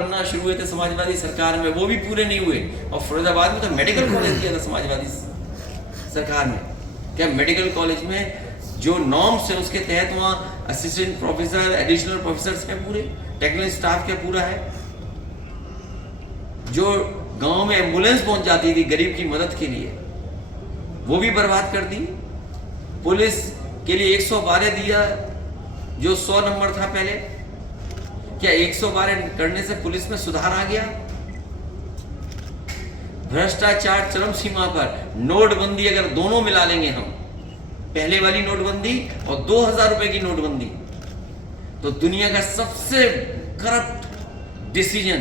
करना शुरू हुए थे समाजवादी सरकार में, वो भी पूरे नहीं हुए। और फिरोजाबाद में तो मेडिकल कॉलेज किया था समाजवादी सरकार में। क्या मेडिकल कॉलेज में जो नॉर्म्स है उसके तहत वहाँ असिस्टेंट प्रोफेसर, एडिशनल प्रोफेसर क्या पूरे, टेक्निकल स्टाफ क्या पूरा है? जो गांव में एम्बुलेंस पहुंच जाती थी गरीब की मदद के लिए, वो भी बर्बाद कर दी। पुलिस के लिए 112 दिया जो 100 नंबर था पहले। क्या 112 करने से पुलिस में सुधार आ गया? भ्रष्टाचार चरम सीमा पर। नोटबंदी अगर दोनों मिला लेंगे हम, पहले वाली नोटबंदी और 2000 रुपए की नोटबंदी, तो दुनिया का सबसे करप्ट डिसीजन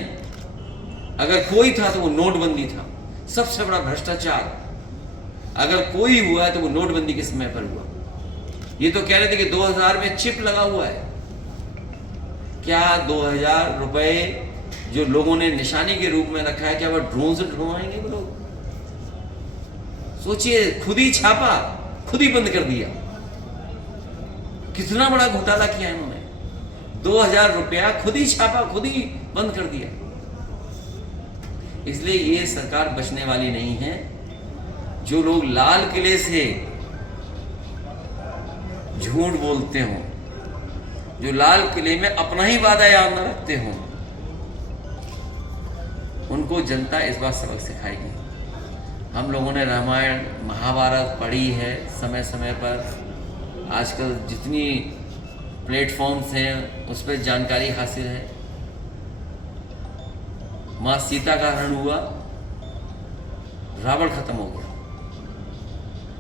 अगर कोई था तो वो नोटबंदी था। सबसे बड़ा भ्रष्टाचार अगर कोई हुआ है तो वो नोटबंदी के समय पर हुआ। ये तो कह रहे थे कि 2000 में चिप लगा हुआ है। क्या 2000 रुपए जो लोगों ने निशानी के रूप में रखा है, क्या वह ड्रोन से ढूंढवाएंगे वो लोग? सोचिए, खुद ही छापा, खुद ही बंद कर दिया। कितना बड़ा घोटाला किया इन्होंने। 2000 रुपया खुद ही छापा, खुद ही बंद कर दिया। इसलिए ये सरकार बचने वाली नहीं है। जो लोग लाल किले से झूठ बोलते हों, जो लाल किले में अपना ही वादा याद न रखते हों, उनको जनता इस बात सबक सिखाएगी। हम लोगों ने रामायण महाभारत पढ़ी है समय समय पर। आजकल जितनी प्लेटफॉर्म्स हैं उस पर जानकारी हासिल है। माँ सीता का हरण हुआ, रावण खत्म हो गया।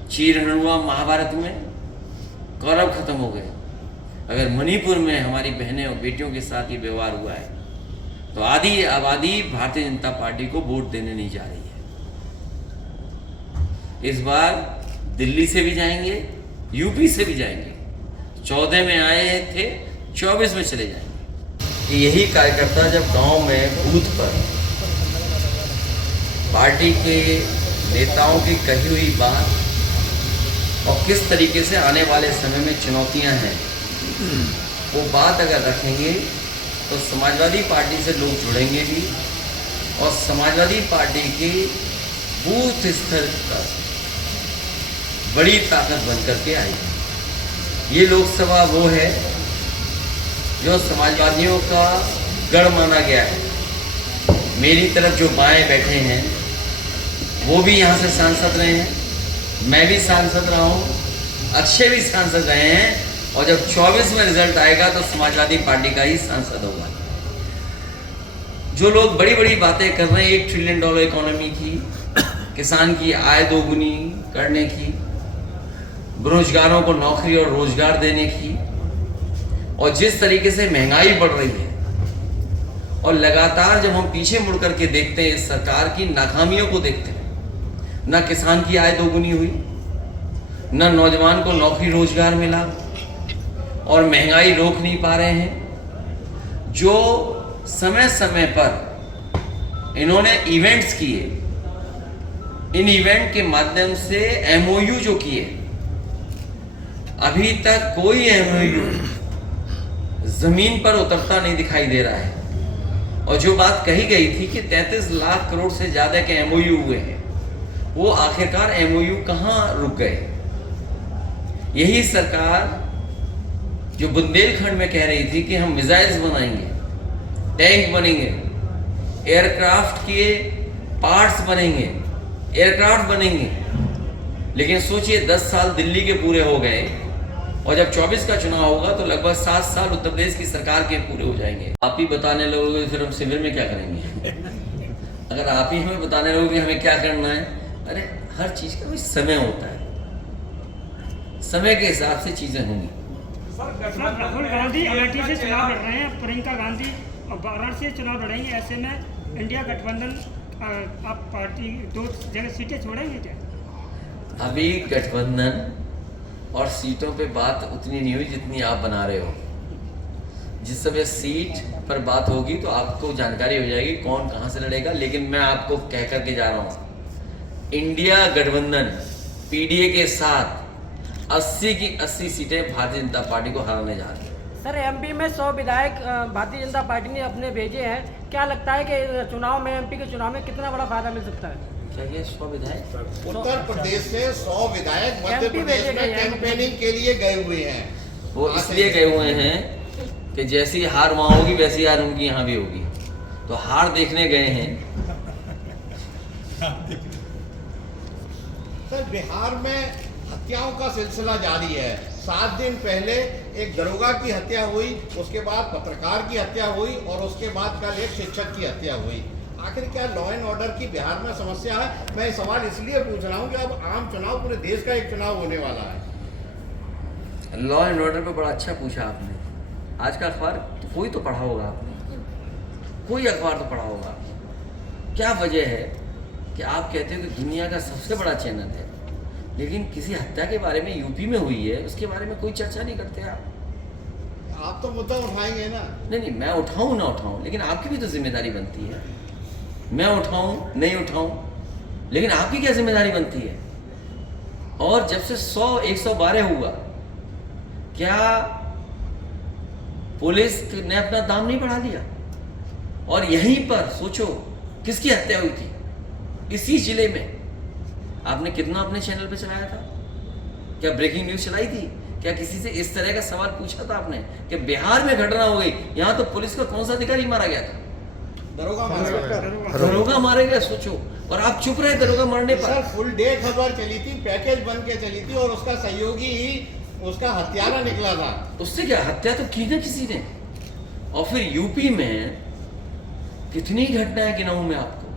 चीर हरण हुआ महाभारत में, कौरव खत्म हो गए। अगर मणिपुर में हमारी बहनें और बेटियों के साथ ये व्यवहार हुआ है तो आधी आबादी भारतीय जनता पार्टी को वोट देने नहीं जा रही है। इस बार दिल्ली से भी जाएंगे, यूपी से भी जाएंगे। 14 में आए थे, 24 में चले जाएंगे। यही कार्यकर्ता जब गांव में बूथ पर पार्टी के नेताओं की कही हुई बात और किस तरीके से आने वाले समय में चुनौतियां हैं वो बात अगर रखेंगे तो समाजवादी पार्टी से लोग जुड़ेंगे भी और समाजवादी पार्टी के बूथ स्तर पर बड़ी ताकत बनकर के आएगी। ये लोकसभा वो है जो समाजवादियों का गढ़ माना गया है। मेरी तरफ जो बाएं बैठे हैं वो भी यहाँ से सांसद रहे हैं, मैं भी सांसद रहा हूँ, अक्षय भी सांसद रहे हैं। और जब 24 में रिजल्ट आएगा तो समाजवादी पार्टी का ही सांसद होगा। जो लोग बड़ी बड़ी बातें कर रहे हैं, $1 ट्रिलियन इकोनॉमी की, किसान की आय दोगुनी करने की, बेरोजगारों को नौकरी और रोजगार देने की, और जिस तरीके से महंगाई बढ़ रही है, और लगातार जब हम पीछे मुड़ करके देखते हैं इस सरकार की नाकामियों को देखते हैं, ना किसान की आय दोगुनी हुई, ना नौजवान को नौकरी रोजगार मिला, और महंगाई रोक नहीं पा रहे हैं। जो समय समय पर इन्होंने इवेंट्स किए, इन इवेंट के माध्यम से एमओयू जो किए, अभी तक कोई एमओयू जमीन पर उतरता नहीं दिखाई दे रहा है। और जो बात कही गई थी कि 33 लाख करोड़ से ज्यादा के एमओयू हुए हैं, वो आखिरकार एमओयू कहां रुक गए? यही सरकार जो बुंदेलखंड में कह रही थी कि हम मिसाइल्स बनाएंगे, टैंक बनेंगे, एयरक्राफ्ट के पार्ट्स बनेंगे, एयरक्राफ्ट बनेंगे, लेकिन सोचिए 10 साल दिल्ली के पूरे हो गए और जब 24 का चुनाव होगा तो लगभग 7 साल उत्तर प्रदेश की सरकार के पूरे हो जाएंगे। आप ही बताने लगोगे फिर हम शिविर में क्या करेंगे? अगर आप ही हमें बताने लगोगे हमें क्या करना है, अरे हर चीज का भी समय होता है, समय के हिसाब से चीजें होंगी। राहुल गांधी अमेठी से चुनाव लड़ रहे हैं, प्रियंका गांधी और वाराणसी से चुनाव लड़ेंगे। ऐसे में इंडिया गठबंधन आप पार्टी 2 जगह सीटें छोड़ेंगे क्या? अभी गठबंधन और सीटों पे बात उतनी नहीं हुई जितनी आप बना रहे हो। जिस समय सीट पर बात होगी तो आपको जानकारी हो जाएगी कौन कहाँ से लड़ेगा। लेकिन मैं आपको कह करके जा रहा हूँ, इंडिया गठबंधन पीडीए के साथ 80 की 80 सीटें भारतीय जनता पार्टी को हराने जा रही है। सर एमपी में 100 विधायक भारतीय जनता पार्टी ने अपने भेजे हैं, क्या लगता है कि चुनाव में एमपी के चुनाव में कितना बड़ा फायदा मिल सकता है? क्या ये 100 विधायक? उत्तर प्रदेश से 100 विधायक मध्य MP प्रदेश भेजे में गए हैं। कैंपेनिंग के लिए गए हुए हैं। वो इसलिए गए हुए हैं कि जैसी हार वहाँ होगी वैसी हार उनकी यहाँ भी होगी, तो हार देखने गए हैं। सर बिहार में हत्याओं का सिलसिला जारी है। 7 दिन पहले एक दरोगा की हत्या हुई, उसके बाद पत्रकार की हत्या हुई और उसके बाद कल एक शिक्षक की हत्या हुई। आखिर क्या लॉ एंड ऑर्डर की बिहार में समस्या है? मैं ये सवाल इसलिए पूछ रहा हूँ कि अब आम चुनाव, पूरे देश का एक चुनाव होने वाला है। लॉ एंड ऑर्डर पे बड़ा अच्छा पूछा आपने। आज का अखबार तो कोई तो पढ़ा होगा आपने, कोई अखबार तो पढ़ा होगा। क्या वजह है कि आप कहते हो कि दुनिया का सबसे बड़ा चैनल है, लेकिन किसी हत्या के बारे में यूपी में हुई है उसके बारे में कोई चर्चा नहीं करते आप तो मुद्दा उठाएंगे ना? नहीं, मैं उठाऊं ना उठाऊं, लेकिन आपकी भी तो जिम्मेदारी बनती है। मैं उठाऊं नहीं उठाऊं, लेकिन आपकी क्या जिम्मेदारी बनती है? और जब से 112 हुआ, क्या पुलिस ने अपना दाम नहीं बढ़ा लिया? और यहीं पर सोचो किसकी हत्या हुई थी, इसी जिले में। आपने कितना अपने चैनल पे चलाया था? क्या ब्रेकिंग न्यूज चलाई थी? क्या किसी से इस तरह का सवाल पूछा था आपने कि बिहार में घटना हो गई, यहां तो पुलिस का कौन सा अधिकारी मारा गया था? दरोगा मारे गए, सोचो। और आप चुप रहे दरोगा मारने पर। सर फुल डे खबर चली थी, पैकेज बन के चली थी और उसका सहयोगी ही उसका हत्यारा निकला था। उससे क्या, हत्या तो की ना किसी ने। और फिर यूपी में कितनी घटनाएं गिनाऊं मैं आपको,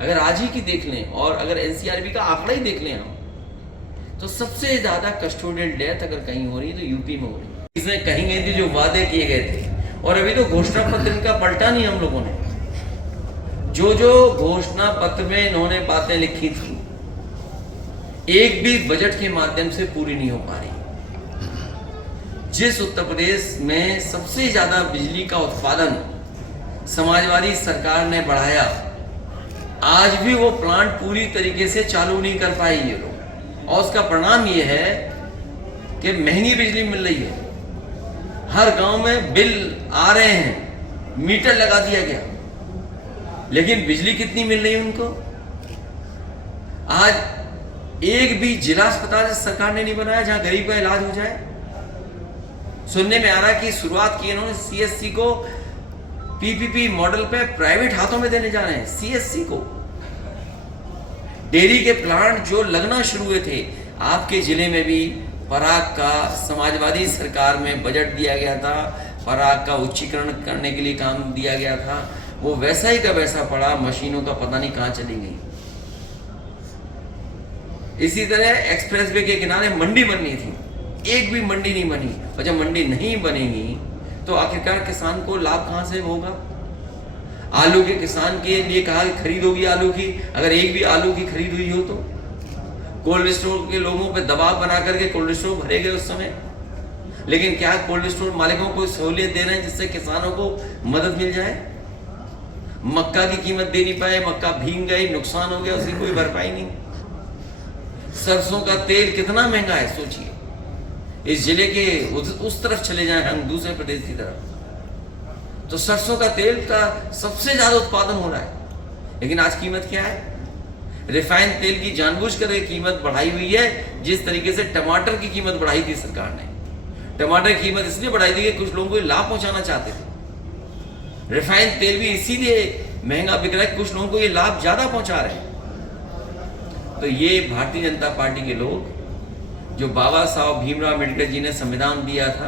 अगर आज ही की देख लें और अगर एनसीआरबी का आंकड़ा ही देख लें हम, तो सबसे ज्यादा कस्टोडियल डेथ अगर कहीं हो रही है तो यूपी में हो रही है। इसमें कहीं गई थी जो वादे किए गए थे, और अभी तो घोषणा पत्र इनका पलटा नहीं हम लोगों ने। जो जो घोषणा पत्र में इन्होंने बातें लिखी थी, एक भी बजट के माध्यम से पूरी नहीं हो पा रही। जिस उत्तर प्रदेश में सबसे ज्यादा बिजली का उत्पादन समाजवादी सरकार ने बढ़ाया, आज भी वो प्लांट पूरी तरीके से चालू नहीं कर पाए ये लोग, और उसका परिणाम ये है कि महंगी बिजली मिल रही है। हर गांव में बिल आ रहे हैं, मीटर लगा दिया गया, लेकिन बिजली कितनी मिल रही है उनको? आज एक भी जिला अस्पताल सरकार ने नहीं बनाया जहां गरीब का इलाज हो जाए। सुनने में आ रहा है कि शुरुआत की इन्होंने सीएससी को पीपीपी मॉडल पे प्राइवेट हाथों में देने जा रहे हैं। सीएससी को, डेयरी के प्लांट जो लगना शुरू हुए थे, आपके जिले में भी पराग का समाजवादी सरकार में बजट दिया गया था, पराग का उच्चीकरण करने के लिए काम दिया गया था, वो वैसा ही का वैसा पड़ा, मशीनों का पता नहीं कहां चली गई। इसी तरह एक्सप्रेसवे के किनारे मंडी बननी थी, एक भी मंडी नहीं बनी। और जब मंडी नहीं बनेगी तो आखिरकार किसान को लाभ कहां से होगा? आलू के किसान के लिए कहा खरीद होगी आलू की, अगर एक भी आलू की खरीद हुई हो तो कोल्ड स्टोर के लोगों पे दबाव बना करके कोल्ड स्टोर भरे गए उस समय। लेकिन क्या कोल्ड स्टोर मालिकों को सहूलियत दे रहे हैं जिससे किसानों को मदद मिल जाए? मक्का की कीमत दे नहीं पाए, मक्का भीग गई, नुकसान हो गया, उसकी कोई भरपाई नहीं। सरसों का तेल कितना महंगा है सोचिए। इस जिले के उस तरफ चले जाएं हम, दूसरे प्रदेश की तरफ, तो सरसों का तेल का सबसे ज्यादा उत्पादन हो रहा है। लेकिन आज कीमत क्या है? रिफाइंड तेल की जानबूझकर कीमत बढ़ाई हुई है, जिस तरीके से टमाटर की कीमत बढ़ाई थी सरकार ने। टमाटर की कीमत इसलिए बढ़ाई थी कि कुछ लोगों को लाभ पहुंचाना चाहते थे। रिफाइंड तेल भी इसीलिए महंगा बिक रहा है, कुछ लोगों को ये लाभ ज्यादा पहुंचा रहे हैं। तो ये भारतीय जनता पार्टी के लोग, जो बाबा साहब भीमराव अम्बेडकर जी ने संविधान दिया था,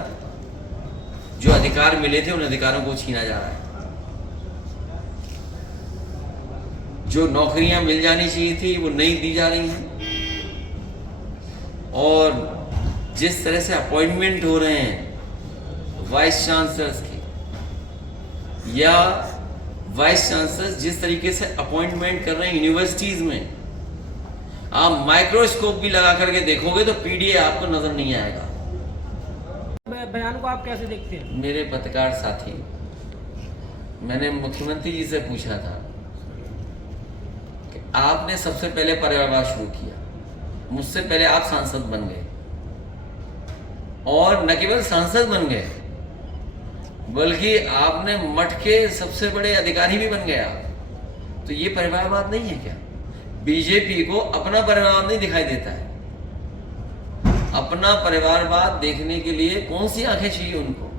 जो अधिकार मिले थे, उन अधिकारों को छीना जा रहा है। जो नौकरियां मिल जानी चाहिए थी वो नहीं दी जा रही हैं, और जिस तरह से अपॉइंटमेंट हो रहे हैं वाइस चांसलर्स की, या वाइस चांसलर्स जिस तरीके से अपॉइंटमेंट कर रहे हैं यूनिवर्सिटीज में, आप माइक्रोस्कोप भी लगा करके देखोगे तो पीडीए आपको नजर नहीं आएगा। बयान को आप कैसे देखते हैं? मेरे पत्रकार साथी, मैंने मुख्यमंत्री जी से पूछा था कि आपने सबसे पहले परिवारवाद शुरू किया, मुझसे पहले आप सांसद बन गए, और न केवल सांसद बन गए, बल्कि आपने मठ के सबसे बड़े अधिकारी भी बन गया। तो ये परिवारवाद नहीं है क्या? बीजेपी को अपना परिवारवाद नहीं दिखाई देता है। अपना परिवारवाद देखने के लिए कौन सी आंखें चाहिए उनको?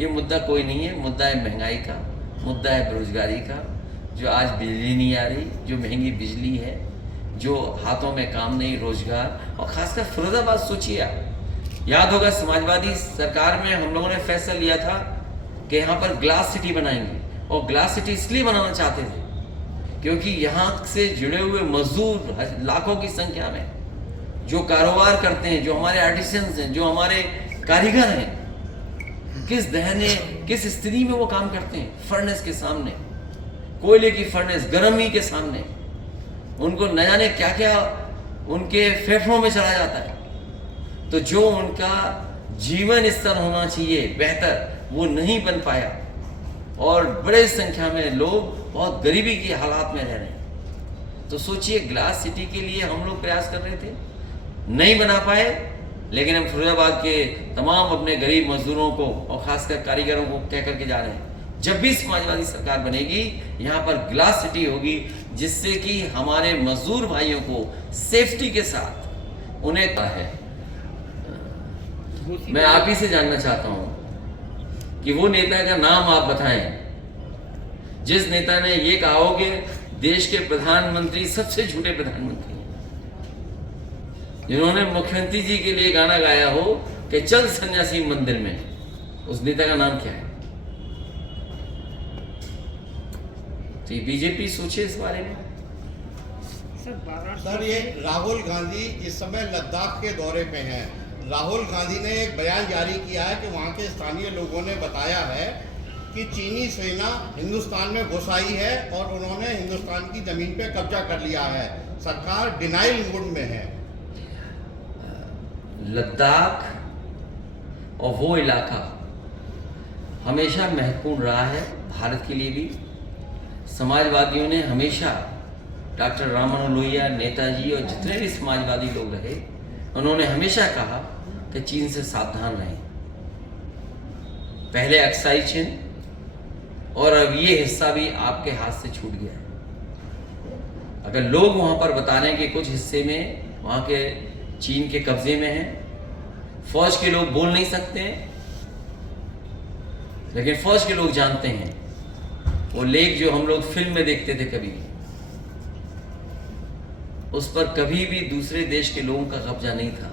ये मुद्दा कोई नहीं है। मुद्दा है महंगाई का, मुद्दा है बेरोजगारी का, जो आज बिजली नहीं आ रही, जो महंगी बिजली है, जो हाथों में काम नहीं, रोजगार। और खासकर फिरोजाबाद सोचिए आप, याद होगा समाजवादी सरकार में हम लोगों ने फैसला लिया था कि यहाँ पर ग्लास सिटी बनाएंगे। और ग्लास सिटी इसलिए बनाना चाहते थे क्योंकि यहाँ से जुड़े हुए मजदूर लाखों की संख्या में जो कारोबार करते हैं, जो हमारे आर्टिसंस हैं, जो हमारे कारीगर हैं, किस दहने किस स्थिति में वो काम करते हैं। फर्नेस के सामने, कोयले की फर्नेस, गर्मी के सामने उनको न जाने क्या क्या उनके फेफड़ों में चला जाता है। तो जो उनका जीवन स्तर होना चाहिए बेहतर, वो नहीं बन पाया। और बड़े संख्या में लोग बहुत गरीबी के हालात में रह रहे हैं। तो सोचिए, ग्लास सिटी के लिए हम लोग प्रयास कर रहे थे, नहीं बना पाए, लेकिन हम फिरोजाबाद के तमाम अपने गरीब मजदूरों को और खासकर कारीगरों को कह करके जा रहे हैं, जब भी समाजवादी सरकार बनेगी यहाँ पर ग्लास सिटी होगी, जिससे कि हमारे मजदूर भाइयों को सेफ्टी के साथ उन्हें है। मैं आप ही से जानना चाहता हूं कि वो नेता का नाम आप बताएं जिस नेता ने ये कहा हो कि देश के प्रधानमंत्री सबसे झूठे प्रधानमंत्री हैं, जिन्होंने मुख्यमंत्री जी के लिए गाना गाया हो कि चल सन्यासी मंदिर में। उस नेता का नाम क्या है? तो ये बीजेपी सोचे इस बारे में। सर, ये राहुल गांधी इस समय लद्दाख के दौरे पे हैं। राहुल गांधी ने एक बयान जारी किया है कि वहाँ के स्थानीय लोगों ने बताया है कि चीनी सेना हिंदुस्तान में घुस आई है और उन्होंने हिंदुस्तान की जमीन पे कब्जा कर लिया है। सरकार डिनाइल मूड में है। लद्दाख और वो इलाका हमेशा महत्वपूर्ण रहा है भारत के लिए भी। समाजवादियों ने हमेशा, डॉक्टर राम मनोहर लोहिया, नेताजी और जितने भी समाजवादी लोग रहे, उन्होंने हमेशा कहा कि चीन से सावधान रहें। पहले अक्साई चीन, और अब ये हिस्सा भी आपके हाथ से छूट गया है। अगर लोग वहां पर बता रहे हैं कि कुछ हिस्से में वहां के चीन के कब्जे में है, फौज के लोग बोल नहीं सकते हैं, लेकिन फौज के लोग जानते हैं वो लेक जो हम लोग फिल्म में देखते थे कभी, उस पर कभी भी दूसरे देश के लोगों का कब्जा नहीं था।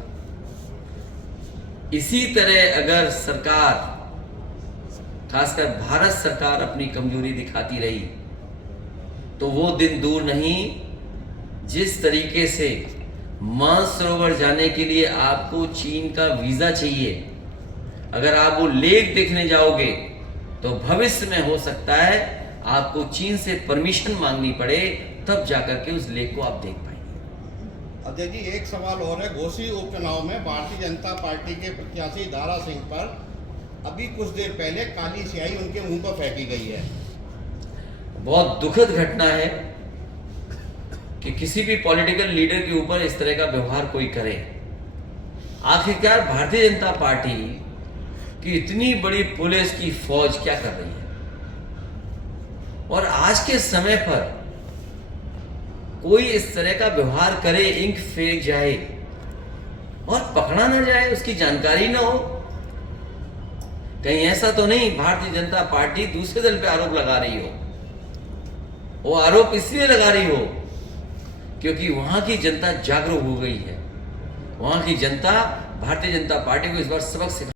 इसी तरह अगर सरकार, खासकर भारत सरकार, अपनी कमजोरी दिखाती रही तो वो दिन दूर नहीं जिस तरीके से मानसरोवर जाने के लिए आपको चीन का वीजा चाहिए, अगर आप वो लेक देखने जाओगे तो भविष्य में हो सकता है आपको चीन से परमिशन मांगनी पड़े, तब जाकर के उस लेक को आप देख पाएंगे। अजय जी, एक सवाल और है। घोसी उपचुनाव में भारतीय जनता पार्टी के प्रत्याशी दारा सिंह पर अभी कुछ देर पहले काली स्याही उनके मुंह पर फेंकी गई है। बहुत दुखद घटना है कि किसी भी पॉलिटिकल लीडर के ऊपर इस तरह का व्यवहार कोई करे। आखिरकार भारतीय जनता पार्टी की इतनी बड़ी पुलिस की फौज क्या कर रही है? और आज के समय पर कोई इस तरह का व्यवहार करे, इंक फेंक जाए और पकड़ा ना जाए, उसकी जानकारी ना हो। कहीं ऐसा तो नहीं भारतीय जनता पार्टी दूसरे दल पे आरोप लगा रही हो? वो आरोप इसलिए लगा रही हो क्योंकि वहां की जनता जागरूक हो गई है। वहां की जनता भारतीय जनता पार्टी को इस बार सबक सिखा